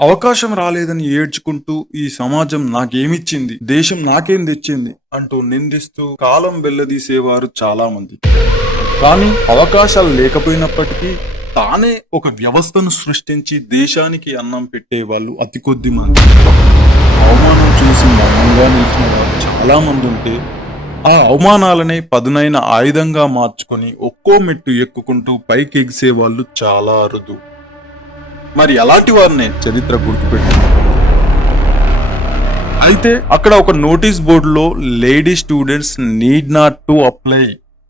అవకాశం రాలేదని ఏడ్చుకుంటూ ఈ సమాజం నాకేమిచ్చింది, దేశం నాకేం తెచ్చింది అంటూ నిందిస్తూ కాలం వెళ్లదీసేవారు చాలా మంది. కానీ అవకాశాలు లేకపోయినప్పటికీ తానే ఒక వ్యవస్థను సృష్టించి దేశానికి అన్నం పెట్టేవాళ్ళు అతి కొద్ది మంది. అవమానం చూసి మౌనంగా నిలిచిన వారు చాలా మంది ఉంటే, ఆ అవమానాలనే పదునైన ఆయుధంగా మార్చుకొని ఒక్కో మెట్టు ఎక్కుకుంటూ పైకి ఎగిసే వాళ్ళు చాలా అరుదు. మరి అలాంటి వారినే చరిత్ర గుర్తుపెట్టింది. అయితే అక్కడ ఒక నోటీస్ బోర్డులో lady students need not to apply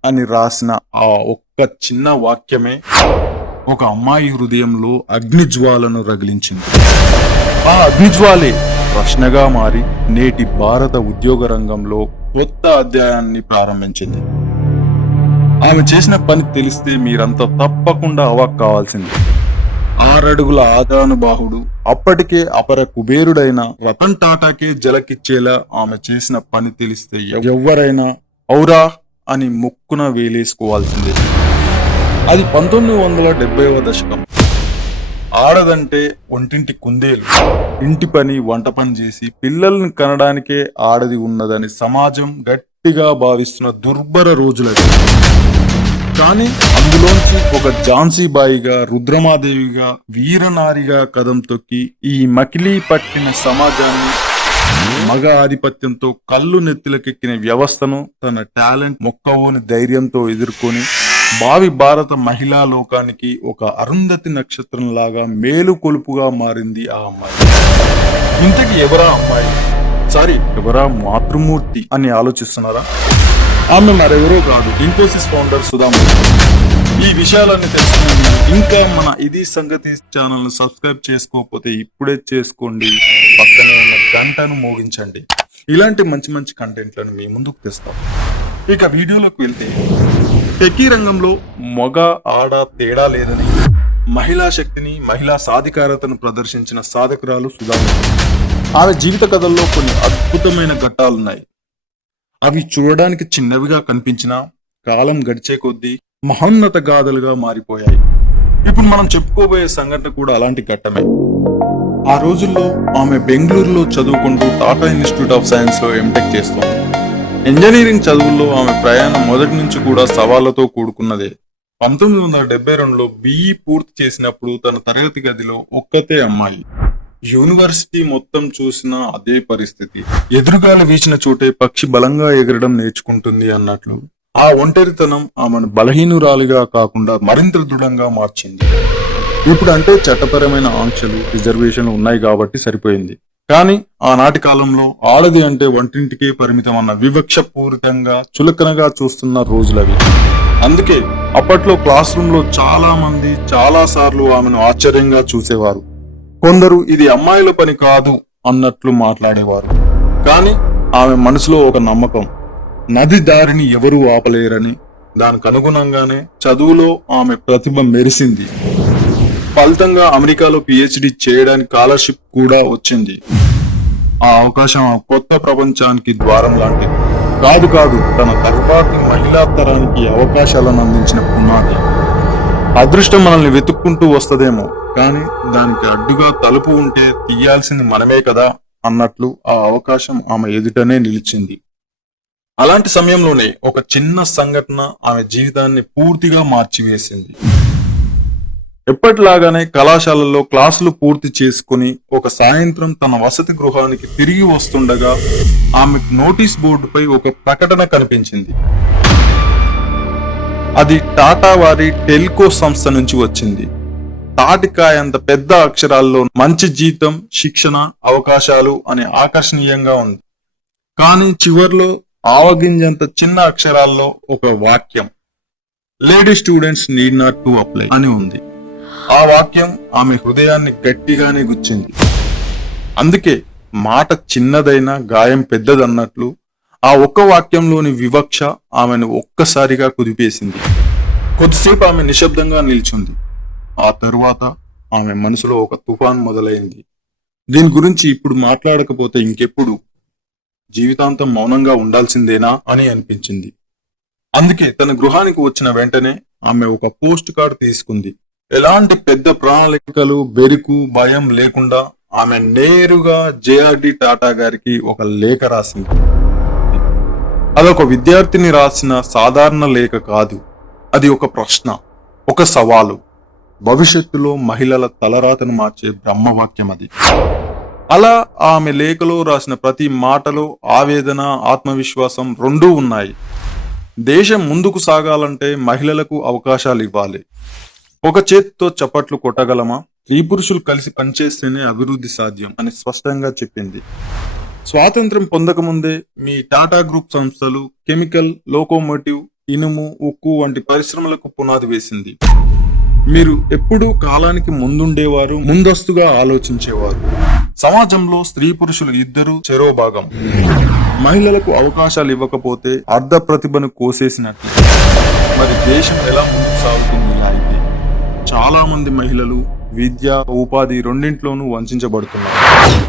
అని రాసిన ఆ ఒక్క చిన్న వాక్యమే ఒక అమ్మాయి హృదయంలో అగ్నిజ్వాలను రగిలించింది. ఆ అగ్నిజ్వాలే ప్రశ్నగా మారి నేటి భారత ఉద్యోగ రంగంలో కొత్త అధ్యాయాన్ని ప్రారంభించింది. ఆమె చేసిన పని తెలిస్తే మీరంతా తప్పకుండా అవాక్ కావాల్సింది. 6 అడుగుల ఆజానుబాహుడు, అప్పటికే అపర కుబేరుడైన రతన్ టాటాకే జలకిచ్చేలా ఆమె చేసిన పని తెలిస్తే ఎవ్వరైనా ఔరా అని ముక్కున వేలేసుకోవాల్సిందే. అది 1970వ దశకం. ఆడదంటే ఒంటింటి కుందేలు, ఇంటి పని వంట పని చేసి పిల్లల్ని కనడానికే ఆడది ఉన్నదని సమాజం గట్టిగా భావిస్తున్న దుర్భర రోజులవి. కానీ అందులోంచి ఒక ఝాన్సీబాయిగా, రుద్రమాదేవిగా, వీరనారిగా కదం తొక్కి ఈ మకిలీ పట్టిన సమాజాన్ని, మగ ఆధిపత్యంతో కళ్ళు నెత్తిలకెక్కిన వ్యవస్థను తన టాలెంట్ మొక్కవోని ధైర్యంతో ఎదుర్కొని భావి భారత మహిళా లోకానికి ఒక అరుంధతి నక్షత్రంలాగా మేలు కొలుపుగా మారింది ఆ అమ్మాయి. ఇంతకీ ఎవరా అమ్మాయి? ఎవరా మాతృమూర్తి అని ఆలోచిస్తున్నారా? ఆమె మరెవరో కాదు, ఇన్ఫోసిస్ ఫౌండర్ సుధా మూర్తి. ఈ విషయాలన్నీ తెలుసుకునే ఇంకా మన ఇది సంగతి ఛానల్ ను సబ్స్క్రైబ్ చేసుకోకపోతే ఇప్పుడే చేసుకోండి, పక్కనే ఉన్న గంటను మోగించండి. ఇలాంటి మంచి మంచి కంటెంట్లను మీ ముందుకు తెస్తాం. ఇక వీడియోలోకి వెళ్తే, టెకీ రంగంలో మగ ఆడ తేడా లేదని మహిళా శక్తిని, మహిళా సాధికారతను ప్రదర్శించిన సాధకురాలు సుధా మూర్తి. ఆమె జీవిత కథల్లో కొన్ని అద్భుతమైన ఘట్టాలున్నాయి. అవి చూడడానికి చిన్నవిగా కనిపించినా కాలం గడిచే కొద్దీ మహోన్నత గాథలుగా మారిపోయాయి. ఇప్పుడు మనం చెప్పుకోబోయే సంఘటన కూడా అలాంటి ఘట్టమే. ఆ రోజుల్లో ఆమె బెంగళూరులో చదువుకుంటూ టాటా ఇన్స్టిట్యూట్ ఆఫ్ సైన్స్ లో ఎంటెక్ చేస్తోంది. ఇంజనీరింగ్ చదువుల్లో ఆమె ప్రయాణం మొదటి నుంచి కూడా సవాళ్లతో కూడుకున్నదే. 1972లో బిఈ పూర్తి చేసినప్పుడు తన తరగతి గదిలో ఒక్కతే అమ్మాయి. యూనివర్సిటీ మొత్తం చూసినా అదే పరిస్థితి. ఎదురుగాలి వీచిన చోటే పక్షి బలంగా ఎగరడం నేర్చుకుంటుంది అన్నట్లు ఆ ఒంటరితనం ఆమెను బలహీనురాలిగా కాకుండా మరింత దృఢంగా మార్చింది. ఇప్పుడు అంటే చట్టపరమైన ఆంక్షలు, రిజర్వేషన్లు ఉన్నాయి కాబట్టి సరిపోయింది. కానీ ఆనాటి కాలంలో ఆడది అంటే వంటింటికే పరిమితం అన్న వివక్ష పూరితంగా చులకనగా చూస్తున్న రోజులవి. అందుకే అప్పట్లో క్లాస్ రూమ్ లో చాలా మంది చాలా సార్లు ఆమెను ఆశ్చర్యంగా చూసేవారు. కొందరు ఇది అమ్మాయిల పని కాదు అన్నట్లు మాట్లాడేవారు. కానీ ఆమె మనసులో ఒక నమ్మకం, నది దారిని ఎవరూ ఆపలేరని. దానికి అనుగుణంగానే చదువులో ఆమె ప్రతిభ మెరిసింది. ఫలితంగా అమెరికాలో పిహెచ్డి చేయడానికి స్కాలర్షిప్ కూడా వచ్చింది. ఆ అవకాశం ఆ కొత్త ప్రపంచానికి ద్వారం లాంటిది. కాదు తన తరువాతి మహిళా తరానికి అవకాశాలను అందించిన పునాది. అదృష్టం మనల్ని వెతుక్కుంటూ వస్తదేమో, కానీ దానికి అడ్డుగా తలుపు ఉంటే తీయాల్సింది మనమే కదా అన్నట్లు ఆ అవకాశం ఆమె ఎదుటనే నిలిచింది. అలాంటి సమయంలోనే ఒక చిన్న సంఘటన ఆమె జీవితాన్ని పూర్తిగా మార్చివేసింది. ఎప్పటిలాగానే కళాశాలలో క్లాసులు పూర్తి చేసుకుని ఒక సాయంత్రం తన వసతి గృహానికి తిరిగి వస్తుండగా ఆమెకు నోటీస్ బోర్డుపై ఒక ప్రకటన కనిపించింది. అది టాటా వారి టెల్కో సంస్థ నుంచి వచ్చింది. తాటికాయంత పెద్ద అక్షరాల్లో మంచి జీతం, శిక్షణ, అవకాశాలు అని ఆకర్షణీయంగా ఉంది. కానీ చివర్లో ఆవగింజంత చిన్న అక్షరాల్లో ఒక వాక్యం, lady students need not to apply అని ఉంది. ఆ వాక్యం ఆమె హృదయాన్ని గట్టిగానే గుచ్చింది. అందుకే మాట చిన్నదైనా గాయం పెద్దదన్నట్లు ఆ ఒక్క వాక్యంలోని వివక్ష ఆమెను ఒక్కసారిగా కుదిపేసింది. కొద్దిసేపు ఆమె నిశ్శబ్దంగా నిల్చుంది. ఆ తరువాత ఆమె మనసులో ఒక తుఫాన్ మొదలైంది. దీని గురించి ఇప్పుడు మాట్లాడకపోతే ఇంకెప్పుడు? జీవితాంతం మౌనంగా ఉండాల్సిందేనా అని అనిపించింది. అందుకే తన గృహానికి వచ్చిన వెంటనే ఆమె ఒక పోస్ట్ కార్డు తీసుకుంది. ఎలాంటి పెద్ద ప్రణాళికలు, బెరుకు, భయం లేకుండా ఆమె నేరుగా జేఆర్డి టాటా గారికి ఒక లేఖ రాసింది. అదొక విద్యార్థిని రాసిన సాధారణ లేఖ కాదు. అది ఒక ప్రశ్న, ఒక సవాలు, భవిష్యత్తులో మహిళల తలరాతను మార్చే బ్రహ్మవాక్యం అది. అలా ఆమె లేఖలో రాసిన ప్రతి మాటలో ఆవేదన, ఆత్మవిశ్వాసం రెండూ ఉన్నాయి. దేశం ముందుకు సాగాలంటే మహిళలకు అవకాశాలు ఇవ్వాలి. ఒక చేతితో చప్పట్లు కొట్టగలమా? స్త్రీ పురుషులు కలిసి పనిచేస్తేనే అభివృద్ధి సాధ్యం అని స్పష్టంగా చెప్పింది. స్వాతంత్ర్యం పొందకముందే మీ టాటా గ్రూప్ సంస్థలు కెమికల్, లోకోమోటివ్, ఇనుము, ఉక్కు వంటి పరిశ్రమలకు పునాది వేసింది. మీరు ఎప్పుడూ కాలానికి ముందుండేవారు, ముందస్తుగా ఆలోచించేవారు. సమాజంలో స్త్రీ పురుషులు ఇద్దరు చెరో భాగం. మహిళలకు అవకాశాలు ఇవ్వకపోతే అర్ధ ప్రతిభను కోసేసినట్లు. మరి దేశం ఎలా ముందుకు సాగుతుంది ఇలా అయితే? చాలా మంది మహిళలు విద్య, ఉపాధి రెండింట్లోనూ వంచబడుతున్నారు.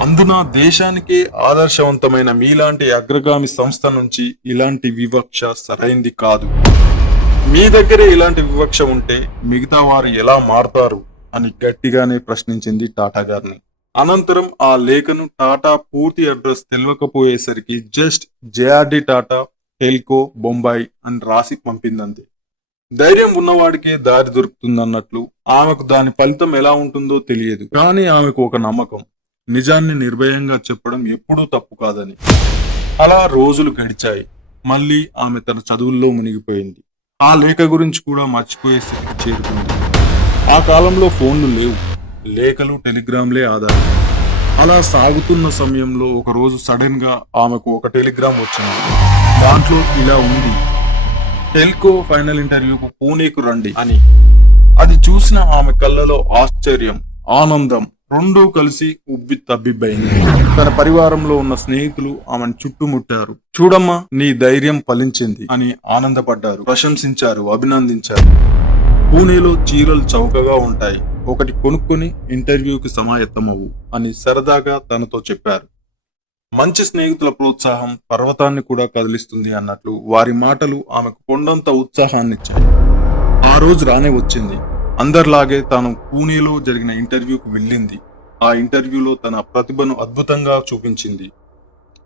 అందున దేశానికే ఆదర్శవంతమైన మీలాంటి అగ్రగామి సంస్థ నుంచి ఇలాంటి వివక్ష సరైంది కాదు. మీ దగ్గరే ఇలాంటి వివక్ష ఉంటే మిగతా వారు ఎలా మారతారు అని గట్టిగానే ప్రశ్నించింది టాటా గారిని. అనంతరం ఆ లేఖను టాటా పూర్తి అడ్రస్ తెలియకపోయేసరికి జస్ట్ జేఆర్డి టాటా, టెల్కో, బొంబాయి అని రాసి పంపిందంతే. ధైర్యం ఉన్నవాడికే దారి దొరుకుతుందన్నట్లు ఆమెకు దాని ఫలితం ఎలా ఉంటుందో తెలియదు. కానీ ఆమెకు ఒక నమ్మకం, నిజాన్ని నిర్భయంగా చెప్పడం ఎప్పుడూ తప్పు కాదని. అలా రోజులు గడిచాయి. మళ్ళీ ఆమె తన చదువుల్లో మునిగిపోయింది. ఆ లేఖ గురించి కూడా మర్చిపోయే స్థితికి చేరుకుంది. ఆ కాలంలో ఫోన్లు లేవు, లేఖలు, టెలిగ్రామ్లే ఆధారం. అలా సాగుతున్న సమయంలో ఒక రోజు సడన్ గా ఆమెకు ఒక టెలిగ్రామ్ వచ్చింది. దాంట్లో ఇలా ఉంది, టెల్కో ఫైనల్ ఇంటర్వ్యూకు పూణేకు రండి అని. అది చూసిన ఆమె కళ్ళలో ఆశ్చర్యం, ఆనందం రెండూ కలిసి ఉబ్బి తబ్బిబ్బైంది. తన పరివారంలో ఉన్న స్నేహితులు ఆమెను చుట్టుముట్టారు. చూడమ్మా, నీ ధైర్యం ఫలించింది అని ఆనందపడ్డారు, ప్రశంసించారు, అభినందించారు. పూణేలో చీరలు చౌకగా ఉంటాయి, ఒకటి కొనుక్కొని ఇంటర్వ్యూకి సమాయత్తమవు అని సరదాగా తనతో చెప్పారు. మంచి స్నేహితుల ప్రోత్సాహం పర్వతాన్ని కూడా కదిలిస్తుంది అన్నట్లు వారి మాటలు ఆమెకు కొండంత ఉత్సాహాన్నిచ్చాయి. ఆ రోజు రానే వచ్చింది. అందరిలాగే తాను పూణేలో జరిగిన ఇంటర్వ్యూకు వెళ్ళింది. ఆ ఇంటర్వ్యూలో తన ప్రతిభను అద్భుతంగా చూపించింది.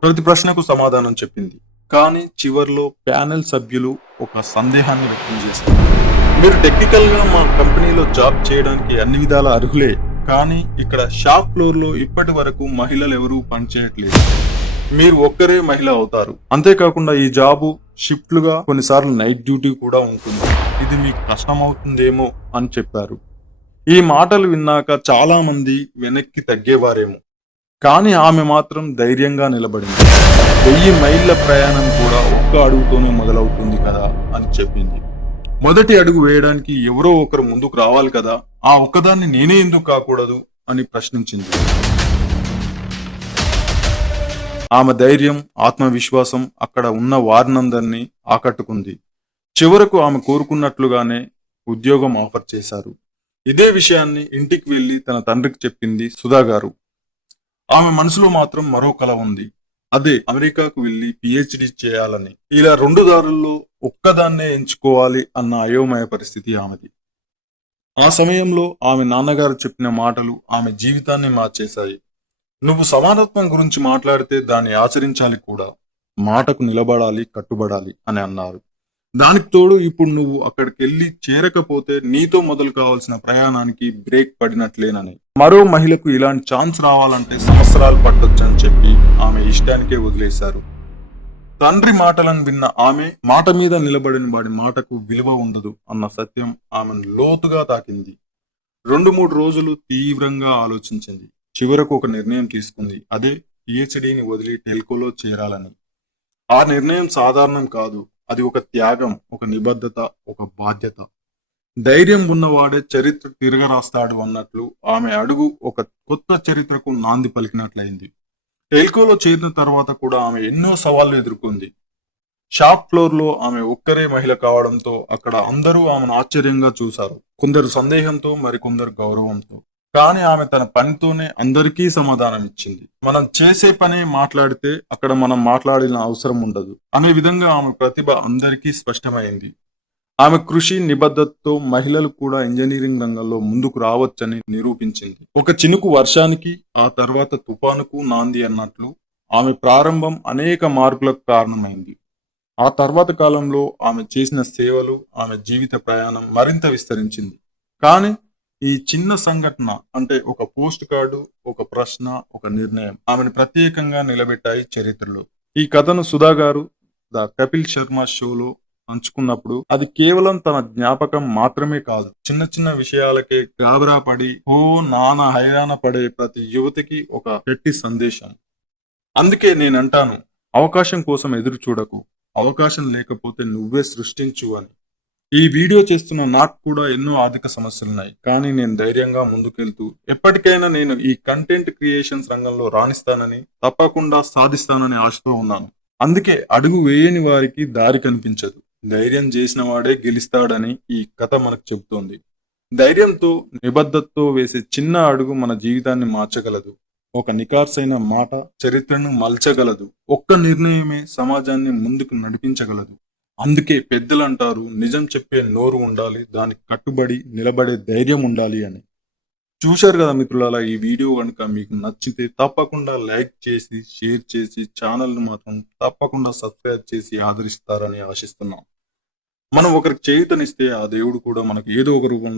ప్రతి ప్రశ్నకు సమాధానం చెప్పింది. కానీ చివర్లో ప్యానెల్ సభ్యులు ఒక సందేహాన్ని వ్యక్తం చేశారు. మీరు టెక్నికల్ గా మా కంపెనీలో జాబ్ చేయడానికి అన్ని విధాల అర్హులే, కానీ ఇక్కడ షాప్ ఫ్లోర్ లో ఇప్పటి వరకు మహిళలు ఎవరూ పనిచేయట్లేదు. మీరు ఒక్కరే మహిళ అవుతారు. అంతేకాకుండా ఈ జాబు షిఫ్ట్లుగా, కొన్నిసార్లు నైట్ డ్యూటీ కూడా ఉంటుంది. ఇది మీకు కష్టమవుతుందేమో అని చెప్పారు. ఈ మాటలు విన్నాక చాలా మంది వెనక్కి తగ్గేవారేమో, కానీ ఆమె మాత్రం ధైర్యంగా నిలబడింది. 1000 మైళ్ళ ప్రయాణం కూడా ఒక్క అడుగుతోనే మొదలవుతుంది కదా అని చెప్పింది. మొదటి అడుగు వేయడానికి ఎవరో ఒకరు ముందుకు రావాలి కదా, ఆ ఒక్కదాన్ని నేనే ఎందుకు కాకూడదు అని ప్రశ్నించింది. ఆమె ధైర్యం, ఆత్మవిశ్వాసం అక్కడ ఉన్న వారినందరినీ ఆకట్టుకుంది. చివరకు ఆమె కోరుకున్నట్లుగానే ఉద్యోగం ఆఫర్ చేశారు. ఇదే విషయాన్ని ఇంటికి వెళ్లి తన తండ్రికి చెప్పింది సుధా గారు. ఆమె మనసులో మాత్రం మరో కల ఉంది, అదే అమెరికాకు వెళ్లి పిహెచ్డి చేయాలని. ఇలా 2 దారుల్లో ఒక్కదాన్నే ఎంచుకోవాలి అన్న అయోమయ పరిస్థితి ఆమెది. ఆ సమయంలో ఆమె నాన్నగారు చెప్పిన మాటలు ఆమె జీవితాన్ని మార్చేశాయి. నువ్వు సమానత్వం గురించి మాట్లాడితే దాన్ని ఆచరించాలి కూడా, మాటకు నిలబడాలి, కట్టుబడాలి అని అన్నారు. దానికి తోడు ఇప్పుడు నువ్వు అక్కడికి వెళ్ళి చేరకపోతే నీతో మొదలు కావాల్సిన ప్రయాణానికి బ్రేక్ పడినట్లేనని. మరో మహిళకు ఇలాంటి ఛాన్స్ రావాలంటే సంవత్సరాలు పట్టొచ్చని చెప్పి ఆమె ఇష్టానికే వదిలేశారు. తండ్రి మాటలను విన్న ఆమె, మాట మీద నిలబడిన వాడి మాటకు విలువ ఉండదు అన్న సత్యం ఆమెను లోతుగా తాకింది. 2-3 రోజులు తీవ్రంగా ఆలోచించింది. చివరకు ఒక నిర్ణయం తీసుకుంది, అదే పిహెచ్డిని వదిలి టెల్కోలో చేరాలని. ఆ నిర్ణయం సాధారణం కాదు, అది ఒక త్యాగం, ఒక నిబద్ధత, ఒక బాధ్యత. ధైర్యం ఉన్నవాడే చరిత్ర తిరగరాస్తాడు అన్నట్లు ఆమె అడుగు ఒక కొత్త చరిత్రకు నాంది పలికినట్లయింది. టెల్కోలో చేరిన తర్వాత కూడా ఆమె ఎన్నో సవాళ్లు ఎదుర్కొంది. షాప్ ఫ్లోర్ లో ఆమె ఒక్కరే మహిళ కావడంతో అక్కడ అందరూ ఆమెను ఆశ్చర్యంగా చూశారు. కొందరు సందేహంతో, మరికొందరు గౌరవంతో. కానీ ఆమె తన పనితోనే అందరికీ సమాధానం ఇచ్చింది. మనం చేసే పనే మాట్లాడితే అక్కడ మనం మాట్లాడిన అవసరం ఉండదు అనే విధంగా ఆమె ప్రతిభ అందరికీ స్పష్టమైంది. ఆమె కృషి నిబద్ధతతో మహిళలు కూడా ఇంజనీరింగ్ రంగంలో ముందుకు రావచ్చని నిరూపించింది. ఒక చినుకు వర్షానికి, ఆ తర్వాత తుఫానుకు నాంది అన్నట్లు ఆమె ప్రారంభం అనేక మార్పులకు కారణమైంది. ఆ తర్వాత కాలంలో ఆమె చేసిన సేవలు, ఆమె జీవిత ప్రయాణం మరింత విస్తరించింది. కానీ ఈ చిన్న సంఘటన అంటే ఒక పోస్ట్ కార్డు, ఒక ప్రశ్న, ఒక నిర్ణయం ఆమెను ప్రత్యేకంగా నిలబెట్టాయి చరిత్రలో. ఈ కథను సుధా గారు ద కపిల్ శర్మ షోలో పంచుకున్నప్పుడు అది కేవలం తన జ్ఞాపకం మాత్రమే కాదు. చిన్న చిన్న విషయాలకే గాబరా పడి నానా హైరాణ పడే ప్రతి యువతికి ఒక గట్టి సందేశం. అందుకే నేనంటాను, అవకాశం కోసం ఎదురు చూడకు. అవకాశం లేకపోతే నువ్వే సృష్టించు అని. ఈ వీడియో చేస్తున్న నాకు కూడా ఎన్నో ఆర్థిక సమస్యలున్నాయి. కానీ నేను ధైర్యంగా ముందుకెళ్తూ ఎప్పటికైనా నేను ఈ కంటెంట్ క్రియేషన్స్ రంగంలో రాణిస్తానని, తప్పకుండా సాధిస్తానని ఆశతో ఉన్నాను. అందుకే అడుగు వేయని వారికి దారి కనిపించదు. ధైర్యం చేసిన వాడే గెలుస్తాడని ఈ కథ మనకు చెబుతోంది. ధైర్యంతో, నిబద్ధతతో వేసే చిన్న అడుగు మన జీవితాన్ని మార్చగలదు. ఒక నికార్సైన మాట చరిత్రను మలచగలదు. ఒక్క నిర్ణయమే సమాజాన్ని ముందుకు నడిపించగలదు. అందుకే పెద్దలంటారు, నిజం చెప్పే నోరు ఉండాలి, దానికి కట్టుబడి నిలబడే ధైర్యం ఉండాలి అని. చూశారు కదా మిత్రులారా, ఈ వీడియో కనుక మీకు నచ్చితే తప్పకుండా లైక్ చేసి, షేర్ చేసి, ఛానల్ను మాత్రం తప్పకుండా సబ్స్క్రైబ్ చేసి ఆదరిస్తారని ఆశిస్తున్నాం. మనం ఒకరికి చేయూతనిస్తే ఆ దేవుడు కూడా మనకు ఏదో ఒక రూపంలో